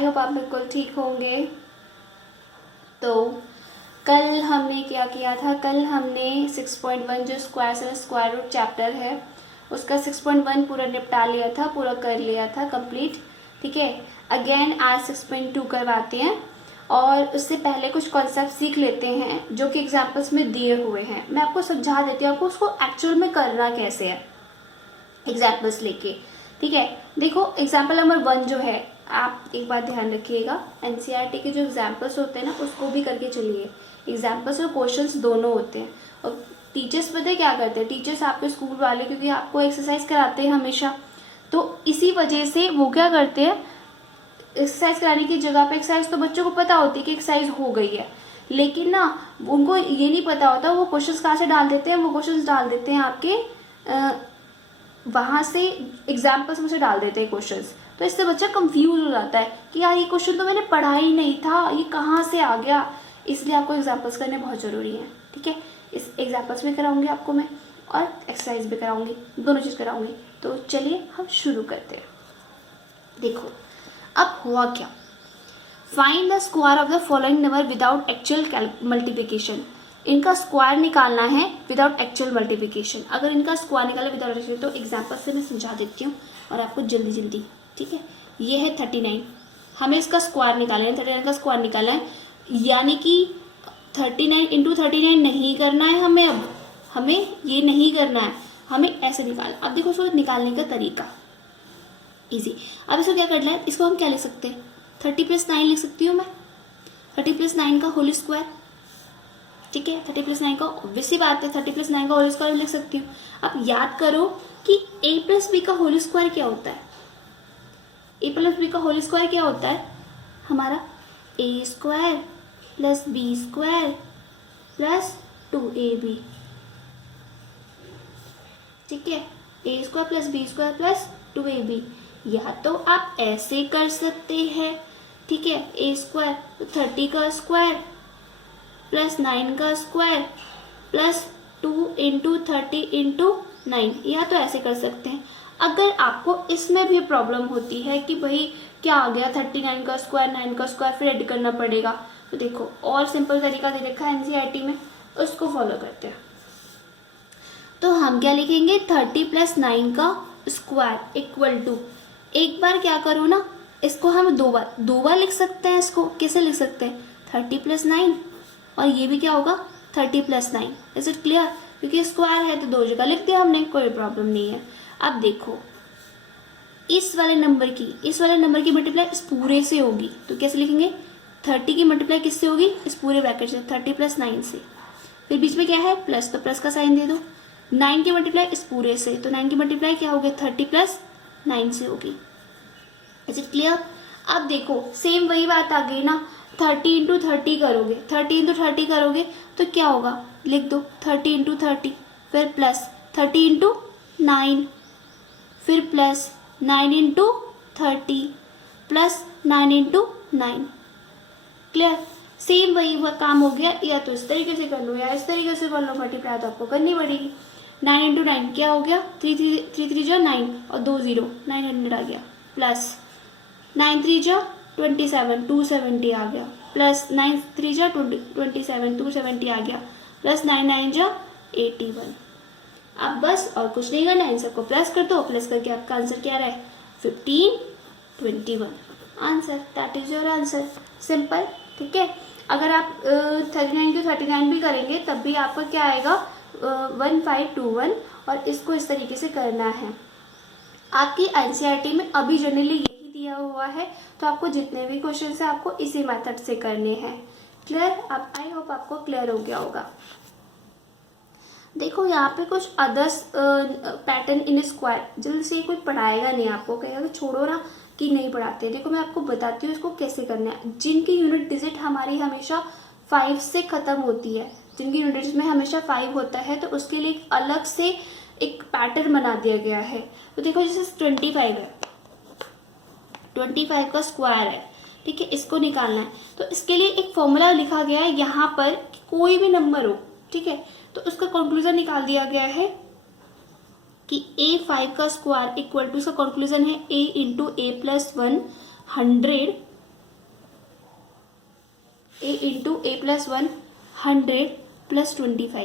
I hope आप बिल्कुल ठीक होंगे। तो कल हमने क्या किया था, कल हमने 6.1 जो स्क्वायर रूट चैप्टर है उसका 6.1 पूरा निपटा लिया था, पूरा कर लिया था कंप्लीट। ठीक है, अगेन आज 6.2 करवाते हैं और उससे पहले कुछ कॉन्सेप्ट सीख लेते हैं जो कि एग्जाम्पल्स में दिए हुए हैं। मैं आपको समझा देती हूँ आपको उसको एक्चुअल में करना कैसे है एग्जाम्पल्स लेके। ठीक है, देखो एग्जाम्पल नंबर 1 जो है, आप एक बात ध्यान रखिएगा, एनसीईआरटी के जो एग्जाम्पल्स होते हैं ना उसको भी करके चलिए। एग्जाम्पल्स और क्वेश्चंस दोनों होते हैं। और टीचर्स पता है क्या करते हैं, टीचर्स आपके स्कूल वाले क्योंकि आपको एक्सरसाइज कराते हैं हमेशा, तो इसी वजह से वो क्या करते हैं, एक्सरसाइज कराने की जगह पे एक्सरसाइज तो बच्चों को पता होती है कि एक्सरसाइज हो गई है, लेकिन ना उनको ये नहीं पता होता वो क्वेश्चंस कहाँ से डाल देते हैं, वो क्वेश्चंस डाल देते हैं आपके वहाँ से एग्जाम्पल्स में से डाल देते हैं क्वेश्चंस। तो इससे बच्चा कंफ्यूज हो जाता है कि यार ये क्वेश्चन तो मैंने पढ़ा ही नहीं था, ये कहाँ से आ गया। इसलिए आपको एग्जाम्पल्स करने बहुत ज़रूरी है। ठीक है, इस एग्जाम्पल्स भी कराऊंगी आपको मैं और एक्सरसाइज भी कराऊंगी, दोनों चीज़ कराऊंगी। तो चलिए हम शुरू करते हैं। देखो अब हुआ क्या, find the square of the following number without actual multiplication. इनका स्क्वायर निकालना है विदाउट एक्चुअल मल्टीप्लिकेशन। अगर इनका स्क्वायर निकाला विदाउट एक्चुअल, तो एग्जाम्पल से मैं समझा देती हूँ और आपको जल्दी जल्दी। ठीक है, ये है 39, हमें इसका स्क्वायर निकालना है, 39 का स्क्वायर निकालना है, यानी कि 39 इंटू 39 नहीं करना है हमें, अब हमें ये नहीं करना है, हमें ऐसे निकालना। अब देखो उसको निकालने का तरीका इजी। अब इसको क्या करना है, इसको हम क्या लिख सकते हैं, 30 + 9 लिख सकती हूँ मैं, 30 + 9 का होल स्क्वायर। ठीक है, 30 + 9 का ऑब्वियसली बात है, 30 + 9 का होल स्क्वायर लिख सकती हूँ। अब याद करो कि a + b का होल स्क्वायर क्या होता है, a + b का होल स्क्वायर क्या होता है हमारा, a² + b² + 2ab। ठीक है, a² + b² + 2ab। या तो आप ऐसे कर सकते हैं, ठीक है, a² तो 30 का स्क्वायर + 9 का स्क्वायर + 2 × 30 × 9, या तो ऐसे कर सकते हैं। अगर आपको इसमें भी प्रॉब्लम होती है कि भाई क्या आ गया 39 का स्क्वायर 9 का स्क्वायर फिर ऐड करना पड़ेगा, तो देखो और सिंपल तरीका दे रखा है एनसीईआरटी में, उसको फॉलो करते हैं। तो हम क्या लिखेंगे, 30 + 9 का स्क्वायर इक्वल टू, एक बार क्या करो ना, इसको हम दो बार लिख सकते हैं। इसको कैसे लिख सकते हैं, 30 + 9 और ये भी क्या होगा 30 + 9। इज इट क्लियर, क्योंकि स्क्वायर है तो दो जगह लिख दिया हमने, कोई प्रॉब्लम नहीं है। अब देखो इस वाले नंबर की मल्टीप्लाई इस पूरे से होगी, तो कैसे लिखेंगे, 30 की मल्टीप्लाई किससे होगी, इस पूरे ब्रैकेट से, 30 + 9 से। फिर बीच में क्या है प्लस, तो प्लस का साइन दे दो। 9 की मल्टीप्लाई इस पूरे से, तो 9 की मल्टीप्लाई क्या होगी, 30 + 9 से होगी। Is it clear. अब देखो सेम वही बात आ गई ना, 30 × 30 करोगे, 30 × 30 करोगे तो क्या होगा, लिख दो 30 × 30, फिर प्लस 30 × 9, फिर प्लस 9 × 30 प्लस 9 × 9। क्लियर, सेम वही काम हो गया। या तो इस तरीके से कर लो या इस तरीके से कर लो, मल्टीप्लाई तो आपको करनी पड़ेगी। 9 × 9 क्या हो गया, 3 3 जा 9 और 2 0, 900 आ गया, प्लस 9 3 जा 27, 270 आ गया, प्लस 9 3 जा 27, 270 आ गया, प्लस 9 9 जा 81। अब बस और कुछ नहीं करना, इन सबको प्लस कर दो, प्लस करके आपका आंसर क्या रहा है, 1521 answer, that is your answer, simple. ठीक है, अगर आप 39 to 39 भी करेंगे तब भी आपका क्या आएगा, 1521, और इसको इस तरीके से करना है। आपकी एनसीईआरटी में अभी जनरली यही दिया हुआ है, तो आपको जितने भी क्वेश्चन है आपको इसी मेथड से करने हैं। क्लियर, आप आई होप आपको क्लियर हो गया होगा। देखो यहाँ पे कुछ अदर्स पैटर्न इन स्क्वायर, जल्दी से कोई पढ़ाएगा नहीं आपको, कहेगा छोड़ो ना कि नहीं पढ़ाते। देखो मैं आपको बताती हूँ इसको कैसे करना है। जिनकी यूनिट डिजिट हमारी हमेशा 5 से ख़त्म होती है, जिनकी यूनिट डिजिट में हमेशा 5 होता है, तो उसके लिए एक अलग से एक पैटर्न बना दिया गया है। तो देखो जैसे 25 है, 25 का स्क्वायर है, ठीक है, इसको निकालना है। तो इसके लिए एक फॉर्मूला लिखा गया है यहाँ पर, कोई भी नंबर हो, ठीक है, तो उसका कंक्लूजन निकाल दिया गया है कि a5 का स्क्वायर इक्वल टू, इसका कंक्लूजन है a × a + 1 100 A into A plus 1 100 plus 25।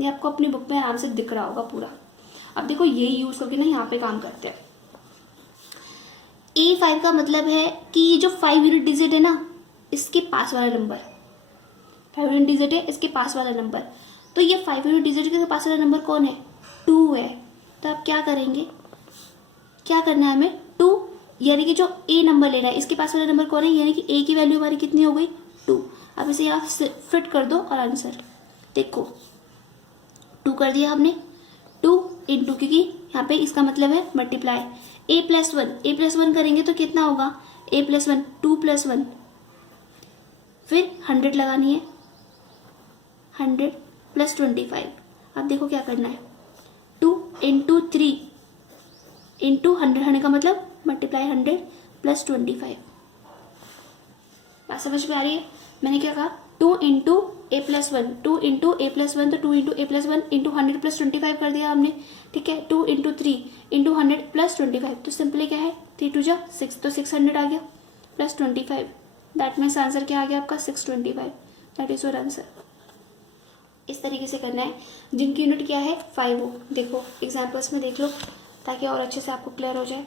ये आपको अपनी बुक में आराम से दिख रहा होगा पूरा। अब देखो ये यूज करके ना यहाँ पे काम करते हैं। A5 का मतलब है कि ये जो 5 यूनिट डिजिट है ना, इसके पास वाला नंबर, 5 यूनिट डिजिट है इसके पास वाला नंबर। तो ये 5 यूनिट डिजिट के पास वाला नंबर कौन है? 2 है। तो आप क्या करेंगे, क्या करना है हमें? 2 यानी कि जो ए नंबर लेना है इसके पास वाला नंबर कौन है, यानी कि ए की वैल्यू हमारी कितनी हो गई? 2। अब इसे यहाँ फिट कर दो और आंसर देखो 2 कर दिया हमने, 2 इंटू, क्योंकि यहाँ पे इसका मतलब है मल्टीप्लाई, ए प्लस 1 करेंगे तो कितना होगा? ए प्लस 1 2 प्लस 1, फिर 100 लगानी है, 100 प्लस 25। अब देखो क्या करना है, 2 इंटू 3 इंटू 100 का मतलब मल्टीप्लाई 100 प्लस 25। बात समझ में आ रही है? मैंने क्या कहा, 2 इंटू ए प्लस 1, 2 इंटू ए प्लस 1, तो 2 इंटू ए प्लस 1 इंटू 100 प्लस 25 कर दिया हमने, ठीक है। 2 इंटू 3 इंटू 100 प्लस 25, तो सिंपली क्या है, 3 2 जा 6, तो 600 आ गया प्लस 25। दैट मीन्स आंसर क्या आ गया आपका? 625। That is your answer. इस तरीके से करना है, जिनकी यूनिट क्या है? 5 हो। देखो एग्जाम्पल्स में देख लो ताकि और अच्छे से आपको क्लियर हो जाए।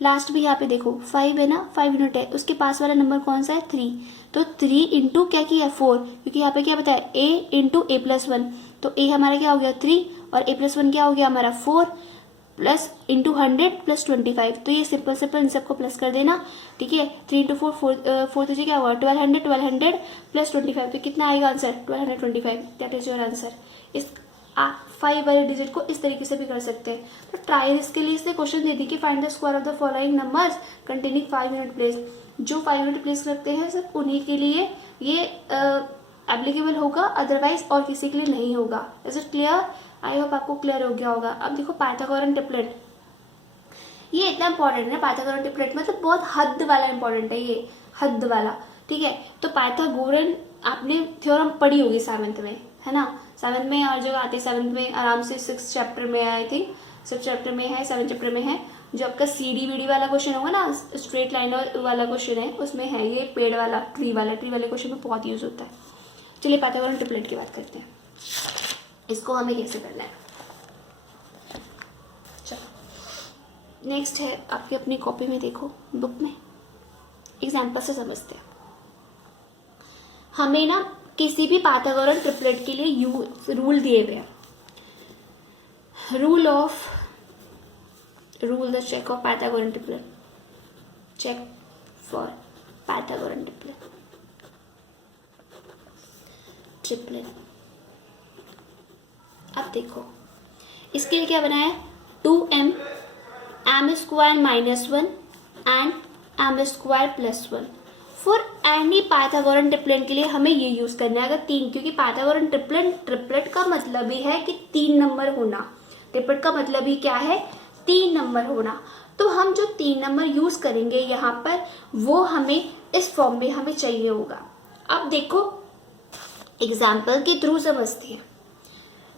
लास्ट भी यहाँ पे देखो 5 है ना, 5 यूनिट है, उसके पास वाला नंबर कौन सा है? 3। तो 3 इंटू क्या किया? 4, क्योंकि यहाँ पे क्या बताया? ए इंटू ए प्लस 1, तो ए हमारा क्या हो गया? 3, और ए प्लस 1 क्या हो गया हमारा? 4 प्लस इंटू 100 प्लस 25। तो ये सिंपल इन सबको प्लस कर देना, ठीक है। 3 इंटू 4 तो क्या हुआ? 1200 प्लस 25, तो कितना आएगा answer? 1225। That is your answer. इस 5 वाले डिजिट को इस तरीके से भी कर सकते हैं। तो ट्रायल इसके लिए इसने क्वेश्चन दे दी कि find the square of the following numbers containing 5 unit place. जो 5 यूनिट प्लेस रखते हैं सिर्फ उन्हीं के लिए ये एप्लीकेबल होगा, अदरवाइज और किसी के लिए नहीं होगा। Is it clear? I hope आपको क्लियर हो गया होगा। अब देखो पाइथागोरन ट्रिपलेट, ये इतना इंपॉर्टेंट है। पाइथागोरन ट्रिपलेट मतलब बहुत हद वाला इंपॉर्टेंट है, ये हद वाला, ठीक है। तो पाइथागोरन आपने थ्योरम पढ़ी होगी 7th में, है ना। 7th में हर जगह आती है, 7th में आराम से 6th चैप्टर में है, आई थिंक 6th चैप्टर में है, 7th चैप्टर में है। जो आपका CD वाला क्वेश्चन होगा ना, स्ट्रेट लाइन वाला क्वेश्चन है, उसमें है ये पेड़ वाला, ट्री वाले क्वेश्चन में बहुत यूज होता है। चलिए पाइथागोरन ट्रिपलेट की बात करते हैं, इसको हमें कैसे करना है। चलो नेक्स्ट है, आपकी अपनी कॉपी में देखो, बुक में एग्जाम्पल से समझते हैं। हमें ना किसी भी पाइथागोरन ट्रिपलेट के लिए रूल दिए हुए हैं। Rule the check of Pythagorean triplet, check for Pythagorean triplet. अब देखो इसके लिए क्या बनाया है, 2m m square minus 1 and m square plus 1। For any Pythagorean triplet के लिए हमें ये यूज करना है, अगर 3, क्योंकि पाइथागोरन ट्रिपलेट का मतलब ही है कि 3 नंबर होना। ट्रिपलेट का मतलब ही क्या है? 3 नंबर होना। तो हम जो 3 नंबर यूज करेंगे यहाँ पर, वो हमें इस फॉर्म में हमें चाहिए होगा। अब देखो एग्जाम्पल के थ्रू समझते हैं।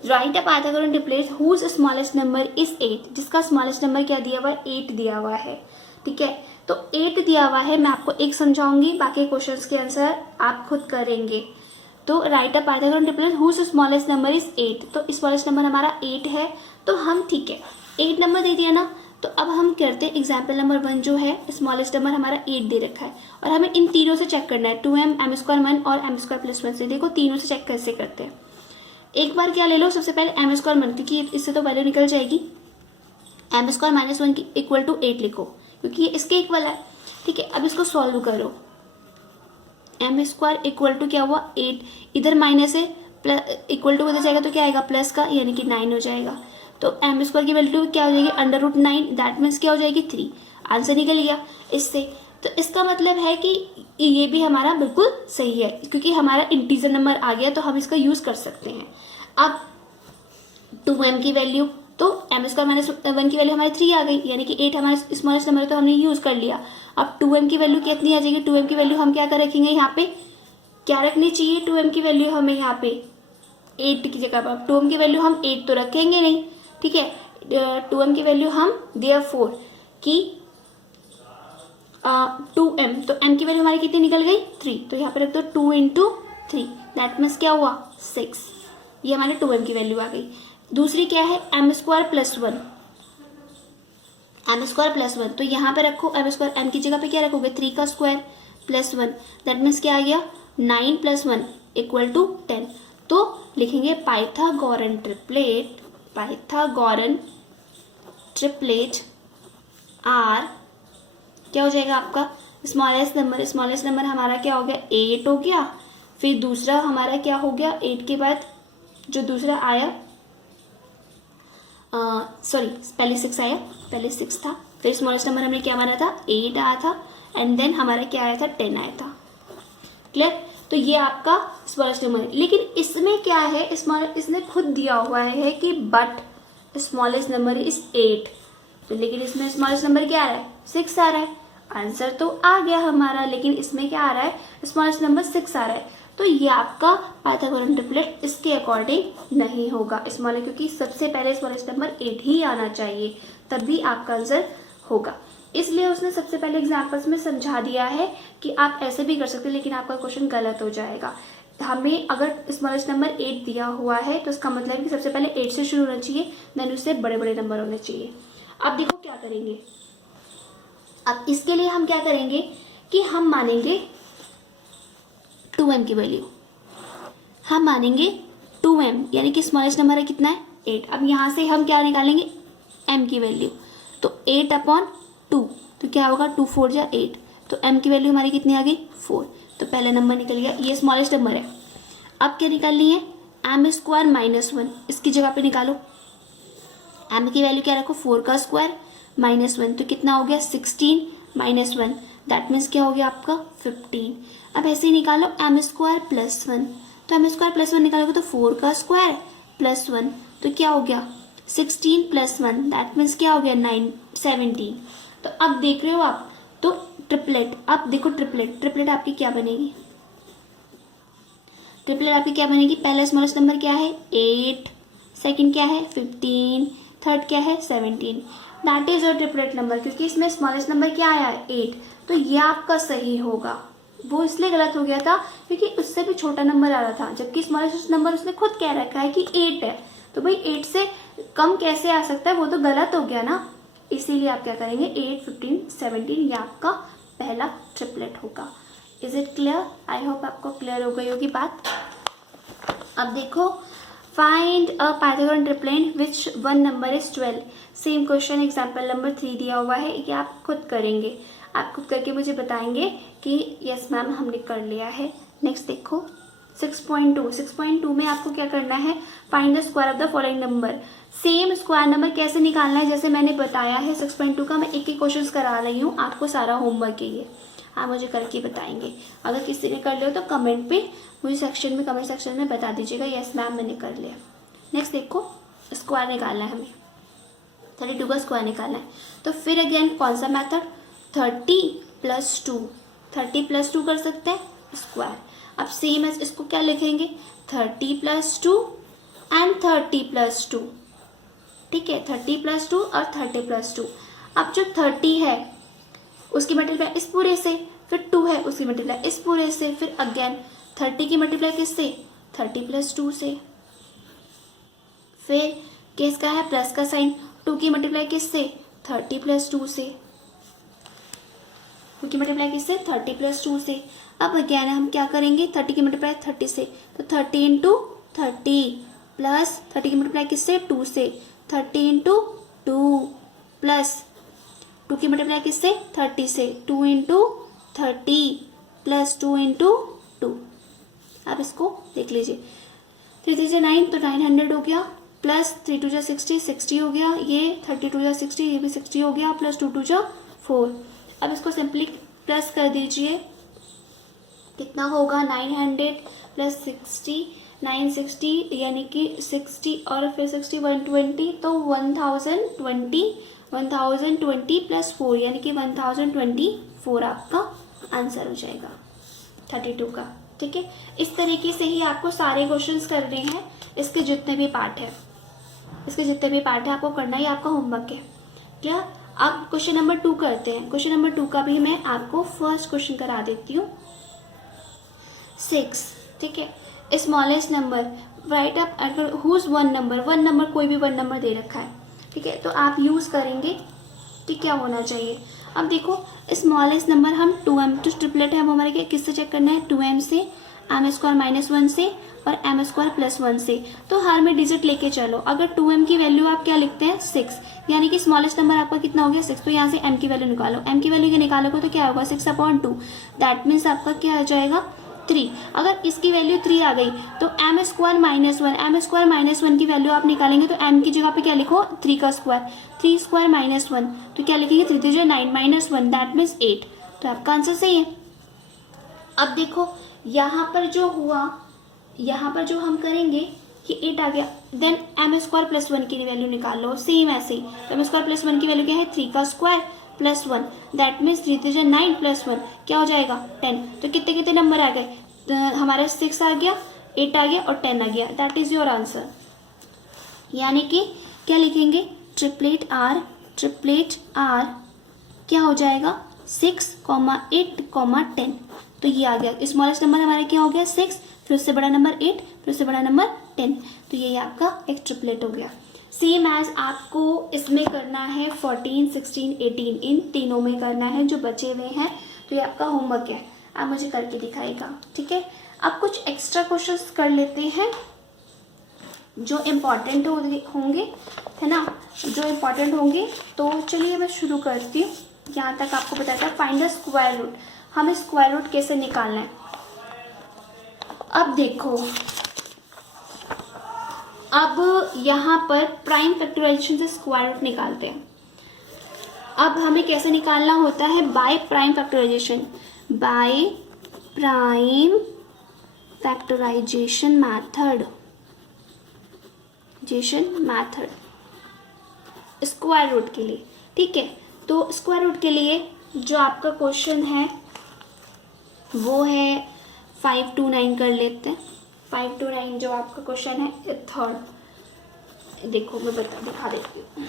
Write a Pythagorean triplet whose smallest number is 8, जिसका स्मॉलेस्ट नंबर क्या दिया हुआ है? 8 दिया हुआ है, ठीक है। तो 8 दिया हुआ है, मैं आपको एक समझाऊंगी, बाकी क्वेश्चंस के आंसर आप खुद करेंगे। तो write a Pythagorean triplet whose smallest number is 8, तो स्मॉलेस्ट नंबर हमारा 8 है। तो हम, ठीक है, 8 नंबर दे दिया ना, तो अब हम करते हैं एग्जाम्पल नंबर 1 जो है, स्मॉलेस्ट नंबर हमारा 8 दे रखा है, और हमें इन तीनों से चेक करना है, 2m m स्क्वायर 1 और m स्क्वायर प्लस 1 से। देखो तीनों से चेक कैसे करते हैं। एक बार क्या ले लो, सबसे पहले m स्क्वायर 1, क्योंकि इससे तो वैल्यू निकल जाएगी। m square minus 1 equal to 8 लिखो, क्योंकि ये इसके इक्वल है, ठीक है। अब इसको सॉल्व करो, m स्क्वायर इक्वल टू क्या हुआ? 8, इधर माइनस है, प्लस इक्वल टू उधर जाएगा तो क्या आएगा? प्लस का, यानी कि 9 हो जाएगा। तो m स्क्वायर की वैल्यू क्या हो जाएगी? √9, दैट मीन्स क्या हो जाएगी? 3। आंसर निकल गया इससे। तो इसका मतलब है कि ये भी हमारा बिल्कुल सही है, क्योंकि हमारा इंटीजर नंबर आ गया, तो हम इसका यूज कर सकते हैं। अब 2m की वैल्यू, तो m स्क्वायर माइनस 1 की वैल्यू हमारी 3 आ गई, यानी कि 8 हमारा स्मॉलेस्ट नंबर है, तो हमने यूज कर लिया। अब 2m की वैल्यू कितनी आ जाएगी? 2m की वैल्यू हम क्या कर रखेंगे यहाँ पे? क्या रखनी चाहिए 2m की वैल्यू हमें यहाँ पे? 8 की जगह पर 2m की वैल्यू हम 8 तो रखेंगे नहीं, ठीक है। 2m की वैल्यू हम देयरफॉर कि 2m, तो m की वैल्यू हमारी कितनी निकल गई 3, तो यहाँ पे रख दो 2 इंटू 3, दैट मीन्स क्या हुआ 6, ये हमारे 2m की वैल्यू आ गई। दूसरी क्या है m square plus 1, m square plus 1, तो यहाँ पे रखो m स्क्वायर, m की जगह पे क्या रखोगे 3 का स्क्वायर प्लस 1, दैट मीन्स क्या आ गया 9 प्लस 1 इक्वल टू 10। तो लिखेंगे Pythagorean triplet, Pythagorean triplet are क्या हो जाएगा आपका स्मॉलेस्ट नंबर हमारा क्या हो गया 8 हो गया, फिर दूसरा हमारा क्या हो गया 8 के बाद जो दूसरा आया सॉरी पहले 6 आया, पहले 6 था, फिर स्मॉलेस्ट नंबर हमने क्या माना था 8 आया था, एंड देन हमारा क्या आया था 10 आया था। क्लियर, तो ये आपका स्मॉलेस्ट नंबर है। लेकिन इसमें क्या है इसने खुद दिया हुआ है कि बट स्मॉलेस्ट नंबर इज 8, तो लेकिन इसमें स्मॉलेस्ट नंबर क्या आ रहा है 6 आ रहा है, आंसर तो आ गया हमारा, लेकिन इसमें क्या आ रहा है स्मॉलेस्ट नंबर 6 आ रहा है, तो ये आपका पाइथागोरन ट्रिपलेट इसके अकॉर्डिंग नहीं होगा स्मॉल, क्योंकि सबसे पहले स्मॉलेस्ट नंबर 8 ही आना चाहिए, तभी आपका आंसर होगा। इसलिए उसने सबसे पहले एग्जाम्पल्स में समझा दिया है कि आप ऐसे भी कर सकते हैं, लेकिन आपका क्वेश्चन गलत हो जाएगा। हमें अगर स्मॉलेस्ट नंबर 8 दिया हुआ है तो इसका मतलब है कि सबसे पहले 8 से शुरू होना चाहिए, देन उससे बड़े बड़े नंबर होने चाहिए। अब देखो क्या करेंगे, अब इसके लिए हम क्या करेंगे कि हम मानेंगे 2m की वैल्यू, हम मानेंगे 2m, यानी कि स्मॉलेस्ट नंबर है कितना है 8। अब यहाँ से हम क्या निकालेंगे m की वैल्यू, तो 8/2, तो क्या होगा 2 4 जा 8, तो m की वैल्यू हमारी कितनी आ गई 4, तो पहला नंबर निकल गया, ये स्मॉलेस्ट नंबर है। अब क्या निकालनी है m स्क्वायर माइनस 1, इसकी जगह पे निकालो, m की वैल्यू क्या रखो 4 का स्क्वायर माइनस 1, तो कितना हो गया 16 माइनस 1, दैट मीन्स क्या हो गया आपका 15। अब ऐसे ही निकालो m स्क्वायर प्लस 1, तो m स्क्वायर प्लस 1 निकालोगे तो 4 का स्क्वायर प्लस 1, तो क्या हो गया 16 प्लस 1, दैट मीन्स क्या हो गया 17। तो अब देख रहे हो आप, तो ट्रिपलेट, अब देखो ट्रिपलेट आपकी क्या बनेगी, ट्रिपलेट आपकी क्या बनेगी, पहला स्मॉलेस्ट नंबर क्या है 8, सेकंड क्या है 15, थर्ड क्या है 17, that is your triplet number. क्योंकि इसमें स्मॉलेस्ट नंबर क्या आया है 8, तो ये आपका सही होगा। वो इसलिए गलत हो गया था क्योंकि उससे भी छोटा नंबर आ रहा था, जबकि स्मॉलेस्ट नंबर उसने खुद कह रखा है कि 8 है, तो भाई 8 से कम कैसे आ सकता है, वो तो गलत हो गया ना। इसीलिए आप क्या करेंगे 8, 15, 17, ये आपका पहला ट्रिपलेट होगा। Is it clear? I hope आपको क्लियर हो गई होगी बात। अब देखो, find a Pythagorean triplet which one number is 12। Same question example number 3 दिया हुआ है, ये आप खुद करेंगे, आप खुद करके मुझे बताएंगे कि यस मैम हमने कर लिया है। नेक्स्ट देखो 6.2 में आपको क्या करना है, find the square of the following number. Same square number कैसे निकालना है जैसे मैंने बताया है 6.2 का, मैं एक क्वेश्चन करा रही हूँ, आपको सारा होमवर्क है ये, आप मुझे करके बताएंगे। अगर किसी ने कर लिया तो कमेंट पे मुझे कमेंट सेक्शन में बता दीजिएगा यस मैम मैंने कर लिया। नेक्स्ट देखो, स्क्वायर निकालना है हमें, 32 का स्क्वायर निकालना है, तो फिर अगेन कौन सा मेथड 30+2, 30+2 कर सकते हैं स्क्वायर। अब सेम एज इसको क्या लिखेंगे 30+2 एंड 30+2, ठीक है 30+2 और 30+2। अब जो 30 है उसकी मल्टीप्लाई इस पूरे से, फिर 2 है उसकी मल्टीप्लाई इस पूरे से, फिर अगेन 30 की मल्टीप्लाई किससे 30+2 से, फिर केस का है प्लस का साइन, 2 की मल्टीप्लाई किससे 30+2 से, 2 की मल्टीप्लाई किससे 30+2 से। अब अगेन हम क्या करेंगे 30 की मल्टीप्लाई 30 से, तो 30 इंटू 30 प्लस 30 की मल्टीप्लाई किससे 2 से, 30 इंटू 2 प्लस 2 की मल्टीप्लाई किससे 30 से, 2 इंटू 30 प्लस 2 इंटू 2। आप इसको देख लीजिए, 3 3 से 9 तो 900 हो गया, प्लस 3 2 जा 60, 60 हो गया, ये 32 जा 60, ये भी 60 हो गया, प्लस 2 2 जा 4। अब इसको सिंपली प्लस कर दीजिए, कितना होगा 900 प्लस 60, 960 यानी कि 60 और फिर 60 120, तो 1020 प्लस 4 यानी कि 1024 आपका आंसर हो जाएगा 32 का। ठीक है, इस तरीके से ही आपको सारे क्वेश्चंस करने हैं, इसके जितने भी पार्ट है आपको करना ही आपका होमवर्क है। क्या अब क्वेश्चन नंबर 2 करते हैं। क्वेश्चन नंबर 2 का भी मैं आपको फर्स्ट क्वेश्चन करा देती हूँ। 6, ठीक है। स्मॉलेस्ट नंबर राइट अप अगर हुज वन नंबर कोई भी वन नंबर दे रखा है, ठीक है, तो आप यूज़ करेंगे कि क्या होना चाहिए। अब देखो स्मॉलेस्ट नंबर हम 2m जो ट्रिपलेट है वो हमारे क्या किससे चेक करना है, 2m से, m² -1 से और m² +1 से। तो हर में डिजिट लेके चलो। अगर 2m की वैल्यू आप क्या लिखते हैं 6, यानी कि स्मॉलेस्ट नंबर आपका कितना हो गया 6। तो यहाँ से m की वैल्यू निकालो, m की वैल्यू निकालोगे तो क्या होगा 6/2, दैट मीन्स आपका क्या आ जाएगा 3। अगर इसकी वैल्यू 3 आ गई तो m² -1 की वैल्यू आप निकालेंगे तो m की जगह पे क्या लिखो 3 का स्क्वायर, 3² -1 तो क्या लिखेंगे 3 3 9 -1 दैट मीन्स 8। तो आपका आंसर सही है। अब देखो यहाँ पर जो हुआ, यहाँ पर जो हम करेंगे कि 8 आ गया, देन m² +1 की वैल्यू निकाल लो सेम ऐसे ही। तो m² +1 की वैल्यू क्या है 3 का स्क्वायर +1 दैट मीन्स 3 3 9 +1 क्या हो जाएगा 10। तो कितने कितने नंबर आ गए, हमारा 6 आ गया, 8 आ गया और 10 आ गया, दैट इज योर आंसर। यानी कि क्या लिखेंगे ट्रिपलेट आर क्या हो जाएगा 6, 8, 10। तो ये आ गया स्मॉलेस्ट नंबर हमारा क्या हो गया 6, फिर उससे बड़ा नंबर 8, फिर उससे बड़ा नंबर 10। तो ये आपका एक ट्रिपलेट हो गया। सेम एज आपको इसमें करना है 14, 16, 18 इन तीनों में करना है जो बचे हुए हैं। तो ये आपका होमवर्क है, आप मुझे करके दिखाएगा, ठीक है। अब कुछ एक्स्ट्रा क्वेश्चंस कर लेते हैं जो इम्पॉर्टेंट होंगे, है ना, जो इम्पॉर्टेंट होंगे। तो चलिए मैं शुरू करती हूँ। यहाँ तक आपको बताया था फाइंड द स्क्वायर रूट, हमें स्क्वायर रूट कैसे निकालना है। अब देखो, अब यहाँ पर प्राइम फैक्टराइजेशन से स्क्वायर रूट निकालते हैं। अब हमें कैसे निकालना होता है by prime factorisation, by prime factorisation method square root के लिए, ठीक है। तो स्क्वायर रूट के लिए जो आपका क्वेश्चन है वो है 5 to 9 कर लेते हैं। 5 to 9 जो आपका क्वेश्चन है थर्ड, देखो मैं दिखा देती हूँ।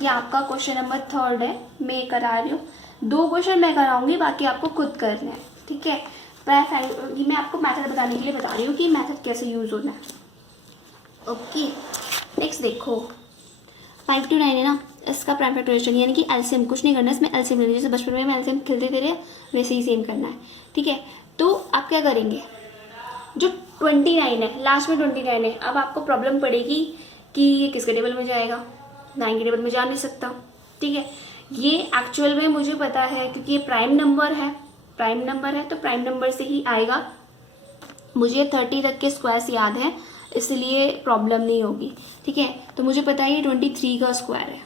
ये आपका क्वेश्चन नंबर थर्ड है, मैं करा रही हूँ। 2 क्वेश्चन मैं कराऊंगी, बाकी आपको खुद करना है, ठीक है। ये मैं आपको मेथड बताने के लिए बता रही हूँ कि मेथड कैसे यूज होना है। ओके नेक्स्ट देखो 5 to 9 है ना, इसका प्राइम फैक्टराइजेशन यानी कि एलसीएम, कुछ नहीं करना इसमें, एलसीएम लेना, जैसे बचपन में हम एलसीएम खेलते थे वैसे ही सेम करना है, ठीक है। तो आप क्या करेंगे, जो 29 है लास्ट में 29 है, अब आपको प्रॉब्लम पड़ेगी कि ये किसके टेबल में जाएगा, 9 के टेबल में जा नहीं सकता, ठीक है। ये एक्चुअल में मुझे पता है क्योंकि ये प्राइम नंबर है तो प्राइम नंबर से ही आएगा। मुझे 30 तक के स्क्वायर्स याद है, इसलिए प्रॉब्लम नहीं होगी, ठीक है। तो मुझे पता है ये 23 का स्क्वायर है,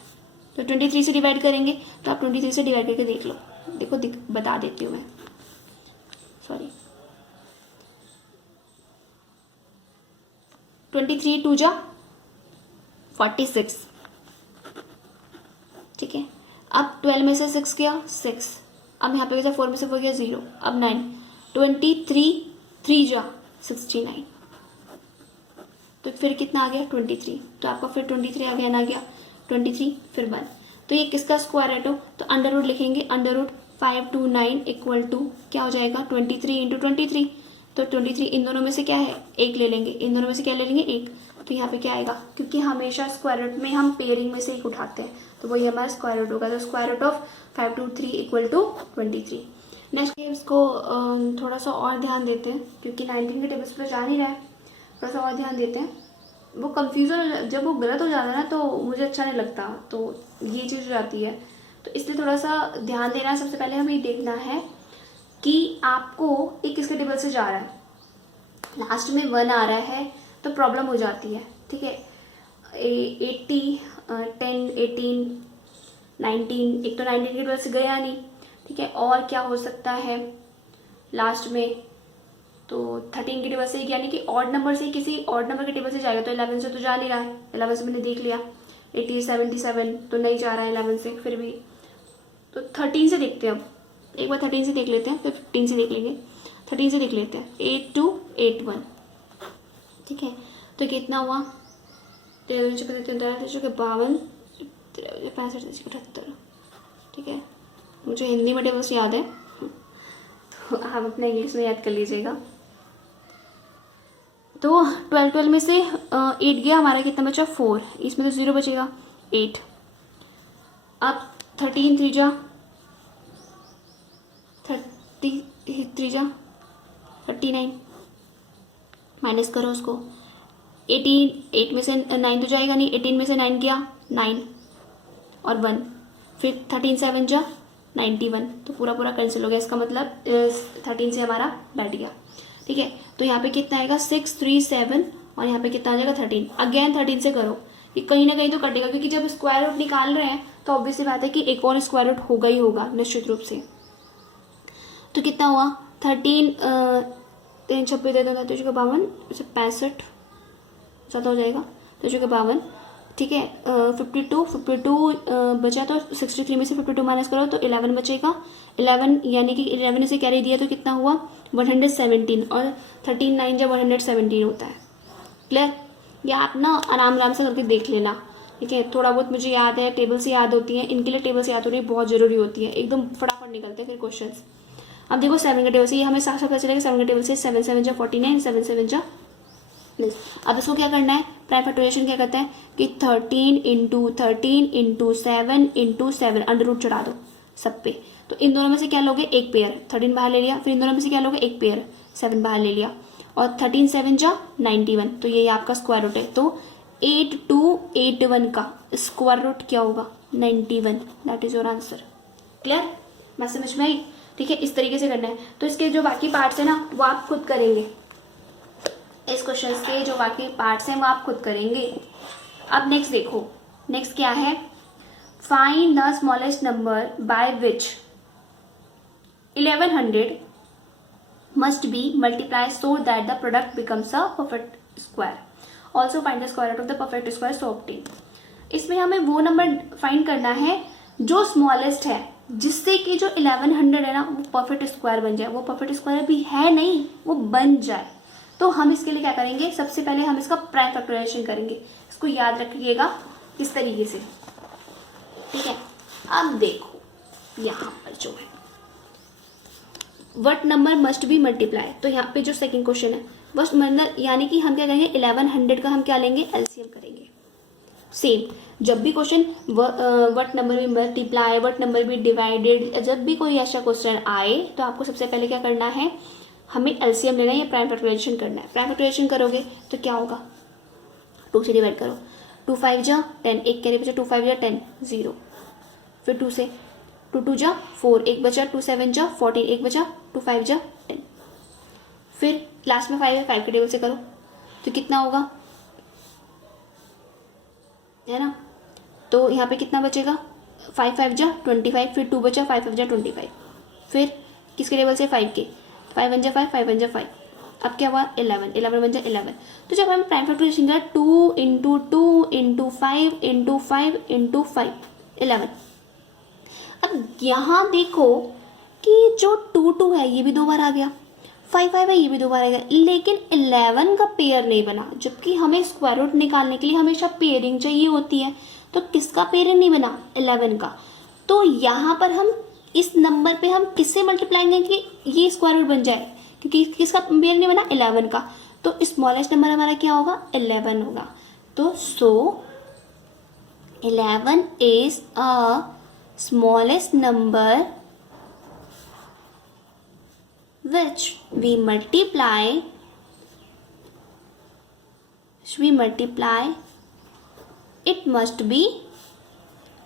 तो 23 से डिवाइड करेंगे, तो आप 23 से डिवाइड करके देख लो। देखो बता देती हूँ मैं, सॉरी 23 2 जा 46, ठीक है। अब 12 में से 6 गया 6, अब यहाँ पे 4 में से 4 गया 0, अब 9, 23 3 जा 69, तो फिर कितना आ गया 23, तो आपका फिर 23 आ गया 23 फिर 1। तो ये किसका स्क्वायर है, तो अंडर रूट लिखेंगे, under root 5 to 9 equal to क्या हो जाएगा 23 इंटू 23। तो 23 इन दोनों में से क्या है 1 ले लेंगे, इन दोनों में से क्या ले लेंगे 1, तो यहाँ पे क्या आएगा, क्योंकि हमेशा स्क्वायर रूट में हम पेयरिंग में से 1 उठाते हैं, तो वही हमारा स्क्वायर रूट होगा। तो square root of 5 to 3 equal to 23। Next इसको थोड़ा सा और ध्यान देते हैं, क्योंकि 19 के टेबल्स पर जा नहीं रहा है, थोड़ा सा और ध्यान देते हैं। वो कंफ्यूजन जब वो गलत हो जाता है ना तो मुझे अच्छा नहीं लगता, तो ये चीज़ हो जाती है, तो इसलिए थोड़ा सा ध्यान देना है। सबसे पहले हमें ये देखना है कि आपको एक किसके टेबल से जा रहा है, लास्ट में 1 आ रहा है तो प्रॉब्लम हो जाती है, ठीक है। 80 10 18 19, एक तो 19 के टेबल से गया नहीं, ठीक है। और क्या हो सकता है लास्ट में, तो 13 के टेबल से, यानी कि ऑड नंबर से किसी ऑड नंबर के टेबल से जाएगा, तो 11 से तो जा नहीं रहा है, 11 से मैंने देख लिया। 80 77 तो नहीं जा रहा है 11 से, फिर भी तो 13 से देखते हैं। अब एक बार 13 से देख लेते हैं, फिर 15 से देख लेंगे, 13 से देख लेते हैं। 8 2 8 1, ठीक है। तो कितना हुआ 13 52 65 78, ठीक है। मुझे हिंदी में टेबल्स याद है, आप अपने इंग्लिश में याद कर लीजिएगा। तो 12 में से 8 गया, हमारा कितना बचा 4, इसमें तो 0 बचेगा 8। अब 13 3 39, माइनस करो उसको। 8 में से 9 तो जाएगा नहीं, 18 में से 9 गया 9 और 1, फिर 13 7 जा 91, तो पूरा कैंसिल हो गया। इसका मतलब 13 से हमारा बैठ गया, ठीक है। तो यहाँ पे कितना आएगा 6 3 7 और यहाँ पे कितना आ जाएगा 13। अगेन 13 से करो, ये कहीं ना कहीं तो कटेगा, क्योंकि जब स्क्वायर रूट निकाल रहे हैं तो ऑब्वियसली बात है कि एक और स्क्वायर रूट होगा ही होगा निश्चित रूप से। तो कितना हुआ 13 3 छब्बीस दे दो 52, 65 ज़्यादा हो जाएगा 52, ठीक है। 52 बचा, तो 63 में से 52 माइनस करो तो 11 बचेगा। 11 यानी कि 11 से कैरी दिया तो कितना हुआ 117, और 13 9 जब 117 होता है। क्लियर? या आप ना आराम से करके देख लेना, ठीक है। थोड़ा बहुत मुझे याद है, टेबल से याद होती है, इनके लिए टेबल से याद होनी बहुत ज़रूरी होती है, एकदम फटाफट निकलते हैं फिर क्वेश्चन। अब देखो 7 का टेबल से, ये हमें साफ साफ पता चलेगा 7 का टेबल से 7 7 जा 49, 7 7 जा। अब इसको क्या करना है, प्राइम फैक्टराइजेशन क्या करता है कि 13 इंटू 7 इंटू 7 अंडर रूट चढ़ा दो सब पे। तो इन दोनों में से क्या लोगे, एक पेयर, 13 बाहर ले लिया। फिर इन दोनों में से क्या लोगे, एक पेयर 7 बाहर ले लिया, और 13 7 जा 91, तो ये आपका स्क्वायर रूट है। तो 8281 का स्क्वायर रूट क्या होगा 91, that is your answer. Clear? मैं समझ में आई, ठीक है। इस तरीके से करना है। तो इसके जो बाकी पार्ट्स है ना वो आप खुद करेंगे, इस क्वेश्चन के जो बाकी पार्ट्स हैं वो आप खुद करेंगे। अब नेक्स्ट देखो, नेक्स्ट क्या है, find the smallest number by which 1100 must be multiplied so that the product becomes a perfect square. Also find the square root of the perfect square so obtain. इसमें हमें वो नंबर फाइंड करना है जो smallest है, जिससे कि जो 1100 है ना वो परफेक्ट स्क्वायर बन जाए। वो परफेक्ट स्क्वायर भी है नहीं, वो बन जाए। तो हम इसके लिए क्या करेंगे, सबसे पहले हम इसका प्राइम फैक्टराइजेशन करेंगे। इसको याद रखिएगा किस तरीके से, ठीक है। अब देखो यहाँ पर जो है what number must be multiply, तो यहाँ पे जो सेकंड क्वेश्चन है बस मतलब यानी कि हम क्या करेंगे 1100 का हम क्या लेंगे एलसीएम करेंगे। सेम जब भी question what number be multiply, what number be divided, जब भी कोई ऐसा क्वेश्चन आए तो आपको सबसे पहले क्या करना है, हमें एलसीएम लेना है या प्राइम फैक्टराइजेशन करना है। प्राइम फैक्टराइजेशन करोगे तो क्या होगा, 2 से डिवाइड करो, 2 5 जा 10, एक कैरी बचा, 2 5 जा 10 0, फिर 2 से 2 2 जा 4, एक बचा, 2 7 जा 14, एक बचा, 2 5 जा 10, फिर लास्ट में 5 है, 5 के टेबल से करो तो कितना होगा, है ना। तो यहाँ पे कितना बचेगा, 5 5 जा 25, फिर 2 बचा, 5 5 जा 25, फिर किसके टेबल से 5 के, 5 1 जा 5, 5 1 जा 5, अब क्या हुआ 11, 11 1 जा 11। तो जब हम प्राइम फैक्टराइजेशन करें 2 इंटू 2 इंटू 5 इंटू 5 इंटू 5 11। अब यहाँ देखो कि जो 2 2 है ये भी 2 बार आ गया, 5 5 है ये भी 2 बार आ गया, लेकिन 11 का पेयर नहीं बना, जबकि हमें स्क्वायर रूट निकालने के लिए हमेशा पेयरिंग चाहिए होती है। तो किसका पेयरिंग नहीं बना 11 का। तो यहाँ पर हम इस नंबर पे हम किससे मल्टीप्लाई करेंगे कि ये स्क्वायर रूट बन जाए, क्योंकि किसका पेयर नहीं बना 11 का। तो स्मॉलेस्ट नंबर हमारा क्या होगा 11 होगा। तो सो 11 is a smallest number which we multiply it must be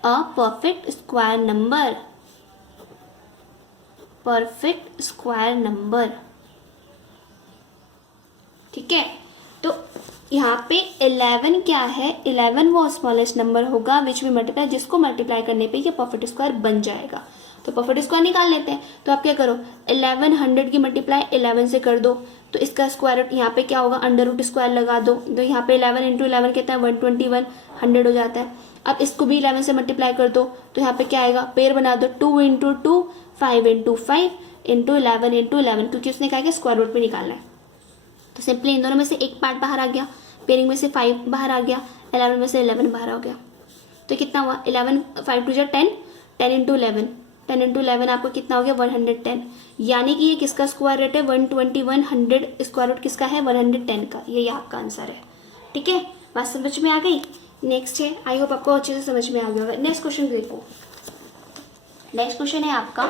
a perfect square number, perfect square number, ठीक है। तो यहाँ पे 11 क्या है, 11 वो स्मॉलेस्ट नंबर होगा विच भी मल्टीप्लाई, जिसको मल्टीप्लाई करने पे ये परफेक्ट स्क्वायर बन जाएगा। तो परफेक्ट स्क्वायर निकाल लेते हैं। तो आप क्या करो 1100 की मल्टीप्लाई 11 से कर दो, तो इसका स्क्वायर रूट यहाँ पे क्या होगा अंडर रूट स्क्वायर लगा दो। तो यहाँ पे 11 इंटू 11 कितना है 121, 100 हो जाता है। अब इसको भी 11 से मल्टीप्लाई कर दो, तो यहाँ पे क्या आएगा पेयर बना दो 2 इंटू 2 5 इंटू 5 इंटू 11 इंटू 11, क्योंकि उसने कहा कि स्क्वायर रूट में निकालना है। तो सिंपली इन दोनों में से एक पार्ट बाहर आ गया, पेयरिंग में से 5 बाहर आ गया, 11 में से 11 बाहर आ गया। तो कितना हुआ 11, 5 टू 10, 10 इंटू 11, 10 इंटू 11 आपको कितना हो गया 110, यानी कि ये किसका स्क्वायर रूट है 121, 100 स्क्वायर रूट किसका है 110 का, ये आपका आंसर है। ठीक है, बात समझ में आ गई। नेक्स्ट है, आई होप आपको अच्छे से समझ में आ गया होगा। नेक्स्ट क्वेश्चन देखो, नेक्स्ट क्वेश्चन है आपका,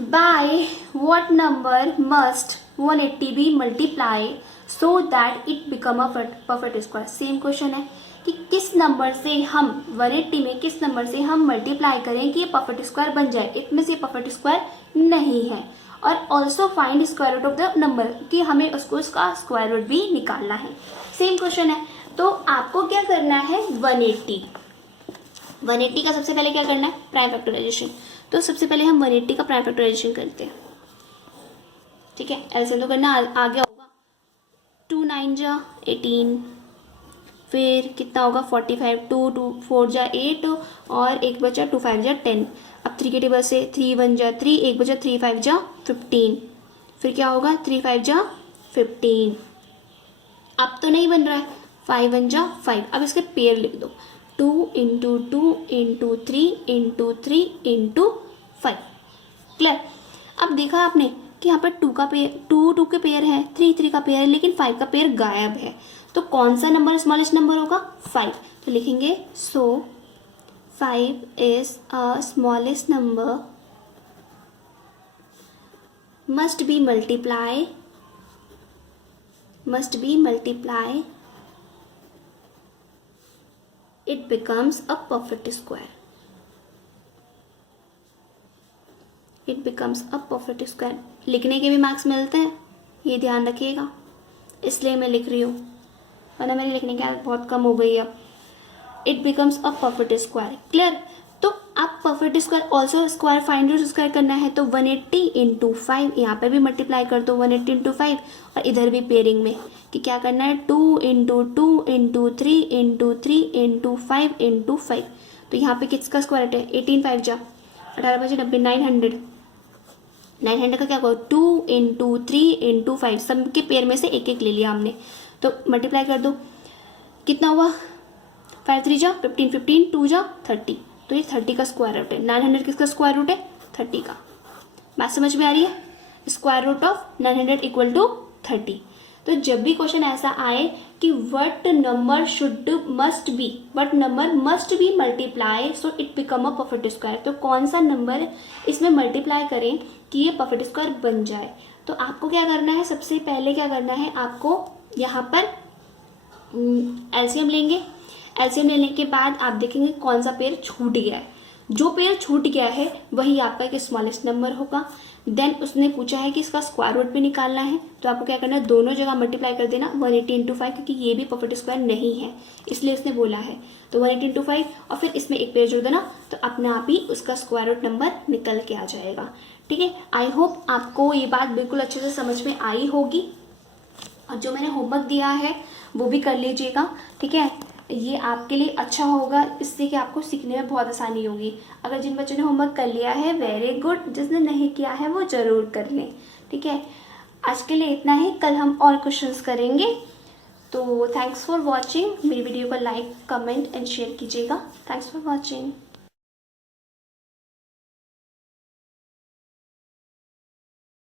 by what number must 180 be multiply so that it become a perfect square. Same question है कि किस नंबर से हम 180 में किस नंबर से हम मल्टीप्लाई करें कि ये परफेक्ट स्क्वायर बन जाए। इट मीन्स ये परफेक्ट स्क्वायर नहीं है। और also find square root of the number, कि हमें उसका स्क्वायर रूट भी निकालना है। सेम क्वेश्चन है, तो आपको क्या करना है 180 का सबसे पहले क्या करना है प्राइम फैक्टराइजेशन। तो सबसे पहले हम 180 का प्राइम फैक्टराइजेशन करते हैं। ठीक है, एलसीएम तो करना आ गया होगा, 2 9 जा 18, फिर कितना होगा 45, 2 4 जा 8 और 1 बचा 2 5 जा 10। अब 3 के टेबल से 3 1 जा 3, 1 बचा 3 5 जा 15, फिर क्या होगा 3 5 जा 15। अब तो नहीं बन रहा है, 5 1 जा 5। अब इसके पेयर लिख दो, 2 into 2 into 3 into 3 into 5। Clear. अब देखा आपने कि यहाँ पर 2 का पेयर 2 के पेयर है, 3 3 का पेयर है, लेकिन 5 का पेयर गायब है। तो कौन सा नंबर स्मॉलेस्ट नंबर होगा 5। तो लिखेंगे सो 5 is a smallest number must be multiply it becomes a perfect square. It becomes a perfect square. लिखने के भी मार्क्स मिलते हैं, ये ध्यान रखिएगा, इसलिए मैं लिख रही हूँ, वरना मेरे लिखने की आदत बहुत कम हो गई अब। It becomes a perfect square. Clear. तो आप perfect square also square find root square करना है, तो 180 इंटू 5 यहाँ पर भी मल्टीप्लाई कर दो 180 इंटू 5, और इधर भी पेयरिंग में कि क्या करना है 2 into 2 into 3 into 3 into 5 into 5। तो यहाँ पे किसका स्क्वायर रूट है 18 5 जा 18 5 90, 900 का क्या होगा 2 इंटू 3 इंटू 5, सब के पेयर में से एक एक ले लिया हमने। तो मल्टीप्लाई कर दो, कितना हुआ 5 3 जा 15, 15 2 जा 30, तो ये 30 का स्क्वायर रूट है। 900 किसका स्क्वायर रूट है 30 का। बात समझ में आ रही है, square root of 900 equal to 30। तो जब भी क्वेश्चन ऐसा आए कि what number must be multiply so it become a perfect square, तो कौन सा नंबर इसमें मल्टीप्लाई करें कि ये परफेक्ट स्क्वायर बन जाए। तो आपको क्या करना है, सबसे पहले क्या करना है, आपको यहाँ पर एलसीएम लेंगे। एलसीएम लेने के बाद आप देखेंगे कौन सा पेयर छूट गया है। जो पेयर छूट गया है वही आपका एक स्मॉलेस्ट नंबर होगा। देन उसने पूछा है कि इसका स्क्वायर रूट भी निकालना है, तो आपको क्या करना है दोनों जगह मल्टीप्लाई कर देना 180 इंटू 5, क्योंकि ये भी परफेक्ट स्क्वायर नहीं है इसलिए उसने बोला है। तो 180 इंटू 5 और फिर इसमें एक पेयर जोड़ देना, तो अपने आप ही उसका स्क्वायर रूट नंबर निकल के आ जाएगा। ठीक है, आई होप आपको ये बात बिल्कुल अच्छे से समझ में आई होगी, और जो मैंने होमवर्क दिया है वो भी कर लीजिएगा। ठीक है, ये आपके लिए अच्छा होगा, इससे कि आपको सीखने में बहुत आसानी होगी। अगर जिन बच्चों ने होमवर्क कर लिया है वेरी गुड, जिसने नहीं किया है वो ज़रूर कर लें। ठीक है, आज के लिए इतना ही, कल हम और क्वेश्चंस करेंगे। तो थैंक्स फॉर वॉचिंग, मेरी वीडियो को लाइक कमेंट एंड शेयर कीजिएगा। Thanks for watching.